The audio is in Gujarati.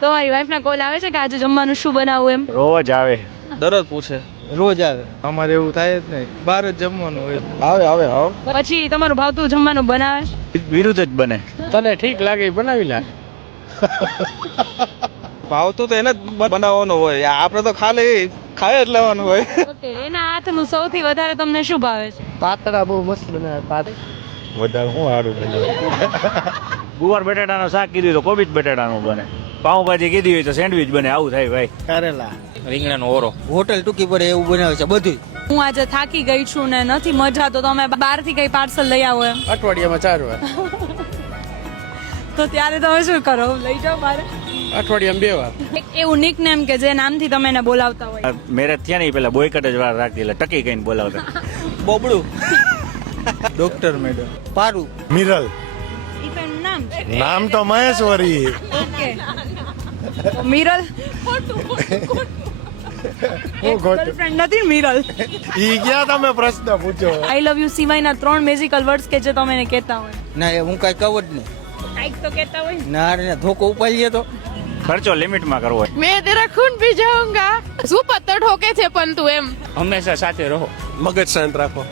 તમારી વાઈફ ના કોલ આવે છે કે આજે જમવાનું શું બનાવવું એમ? રોજ આવે. દરરોજ પૂછે. રોજ આવે. અમારે એવું થાય જ નહીં, બહાર જ જમવાનું હોય. પછી તમારું ભાવતું જમવાનું બનાવે? વિરુદ્ધ જ બને. તને ઠીક લાગે એ બનાવી લે. ભાવતું તો એને જ બનાવવાનું હોય, આપણે તો ખાલી ખાઈ જ લેવાનું હોય. ઓકે, એના હાથનું સૌથી વધારે તમને શું ભાવે છે? પાતળા બહુ મસ્ત બનાવે. વધારે શું સારું બને. ગુવાર બટાટાનું શાક કીધું તો કોબીજ બટાટાનું બને. પાઉંભાજી કીધી હોય તો સેન્ડવિચ બને. આવું થાય ભાઈ. કારેલા, રીંગણાનો ઓરો. હોટલ ટૂંકી પડે એવું બનાવે છે બધું. હું આજે થાકી ગઈ છું ને નથી મજા, તો તમે બહારથી કઈ પાર્સલ લઈ આવો એમ? અઠવાડિયામાં 4 વાર. તો ત્યારે તમે શું કરો? લઈ જાઓ બહાર? અઠવાડિયામાં 2 વાર. એક એવું નિક નેમ કે જે નામથી તમે એને બોલાવતા હોય. મેરેજ થયા નહીં પેલા બોયકટ જ વાર રાખતી એટલે ટકી કઈને બોલાવતા. બોબડું. Doctor madam. પારુ. મિરલ. ઈ તો એનું નામ છે. નામ તો મહેશ્વરી. ઓકે. તો મિરલ ગર્લફ્રેન્ડ નથી ને મિરલ? ઈ ક્યાં તમે પ્રશ્ન પૂછો? આઈ લવ યુ સિવાયના 3 મેજિકલ વર્ડ્સ કે જે તમે એને કહેતા હોય. ના એ હું કઈ કહું જ નહીં. કાઈક તો કહેતા હોય. ના રે ધોકો ઉપાડીએ તો ખર્ચો લિમિટમાં કરવો હોય. मैं तेरा खून पी जाऊंगा. શું પત્તર ઠોકે છે પણ તું એમ હંમેશા સાથે રહો. મગજ શાંત રાખો.